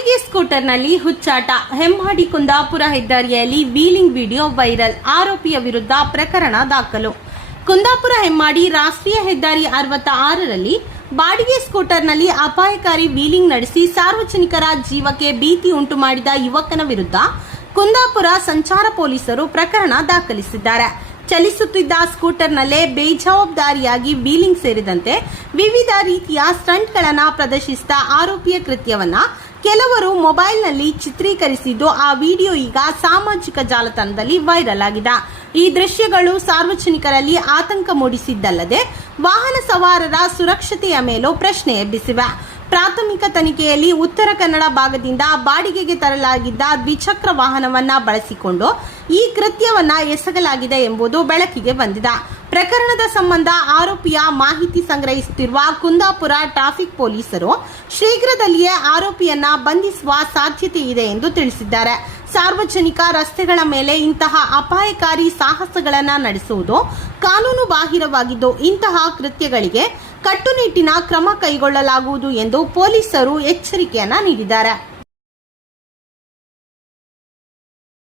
ಬಾಡಿಗೆ ಸ್ಕೂಟರ್ನಲ್ಲಿ ಹುಚ್ಚಾಟ. ಹೆಮ್ಮಾಡಿ ಕುಂದಾಪುರ ಹೆದ್ದಾರಿಯಲ್ಲಿ wheeling video viral. ಆರೋಪಿಯ ವಿರುದ್ಧ ಪ್ರಕರಣ ದಾಖಲು. ಕುಂದಾಪುರ ಹೆಮ್ಮಾಡಿ ರಾಷ್ಟ್ರೀಯ ಹೆದ್ದಾರಿ 66ರಲ್ಲಿ ಬಾಡಿಗೆ ಸ್ಕೂಟರ್ನಲ್ಲಿ ಅಪಾಯಕಾರಿ ವೀಲಿಂಗ್ ನಡೆಸಿ ಸಾರ್ವಜನಿಕರ ಜೀವಕ್ಕೆ ಭೀತಿ ಉಂಟು ಮಾಡಿದ ಯುವಕನ ವಿರುದ್ಧ ಕುಂದಾಪುರ ಸಂಚಾರ ಪೊಲೀಸರು ಪ್ರಕರಣ ದಾಖಲಿಸಿದ್ದಾರೆ. ಚಲಿಸುತ್ತಿದ್ದ ಸ್ಕೂಟರ್ನಲ್ಲೇ ಬೇಜವಾಬ್ದಾರಿಯಾಗಿ ವೀಲಿಂಗ್ ಸೇರಿದಂತೆ ವಿವಿಧ ರೀತಿಯ ಸ್ಟಂಟ್ಗಳನ್ನು ಪ್ರದರ್ಶಿಸಿದ ಆರೋಪಿಯ ಕೃತ್ಯವನ್ನ ಕೆಲವರು ಮೊಬೈಲ್ನಲ್ಲಿ ಚಿತ್ರೀಕರಿಸಿದ್ದು, ಆ ವಿಡಿಯೋ ಈಗ ಸಾಮಾಜಿಕ ಜಾಲತಾಣದಲ್ಲಿ ವೈರಲ್ ಆಗಿದೆ. ಈ ದೃಶ್ಯಗಳು ಸಾರ್ವಜನಿಕರಲ್ಲಿ ಆತಂಕ ಮೂಡಿಸಿದ್ದಲ್ಲದೆ ವಾಹನ ಸವಾರರ ಸುರಕ್ಷತೆಯ ಮೇಲೂ ಪ್ರಶ್ನೆ ಎಬ್ಬಿಸಿವೆ. ಪ್ರಾಥಮಿಕ ತನಿಖೆಯಲ್ಲಿ ಉತ್ತರ ಕನ್ನಡ ಭಾಗದಿಂದ ಬಾಡಿಗೆಗೆ ತರಲಾಗಿದ್ದ ದ್ವಿಚಕ್ರ ವಾಹನವನ್ನ ಬಳಸಿಕೊಂಡು ಈ ಕೃತ್ಯವನ್ನ ಎಸಗಲಾಗಿದೆ ಎಂಬುದು ಬೆಳಕಿಗೆ ಬಂದಿದೆ. ಪ್ರಕರಣದ ಸಂಬಂಧ ಆರೋಪಿಯ ಮಾಹಿತಿ ಸಂಗ್ರಹಿಸುತ್ತಿರುವ ಕುಂದಾಪುರ ಟ್ರಾಫಿಕ್ ಪೊಲೀಸರು ಶೀಘ್ರದಲ್ಲಿಯೇ ಆರೋಪಿಯನ್ನ ಬಂಧಿಸುವ ಸಾಧ್ಯತೆ ಇದೆ ಎಂದು ತಿಳಿಸಿದ್ದಾರೆ. ಸಾರ್ವಜನಿಕ ರಸ್ತೆಗಳ ಮೇಲೆ ಇಂತಹ ಅಪಾಯಕಾರಿ ಸಾಹಸಗಳನ್ನು ನಡೆಸುವುದು ಕಾನೂನು ಬಾಹಿರವಾಗಿದ್ದು, ಇಂತಹ ಕೃತ್ಯಗಳಿಗೆ ಕಟ್ಟುನಿಟ್ಟಿನ ಕ್ರಮ ಕೈಗೊಳ್ಳಲಾಗುವುದು ಎಂದು ಪೊಲೀಸರು ಎಚ್ಚರಿಕೆಯನ್ನ ನೀಡಿದ್ದಾರೆ.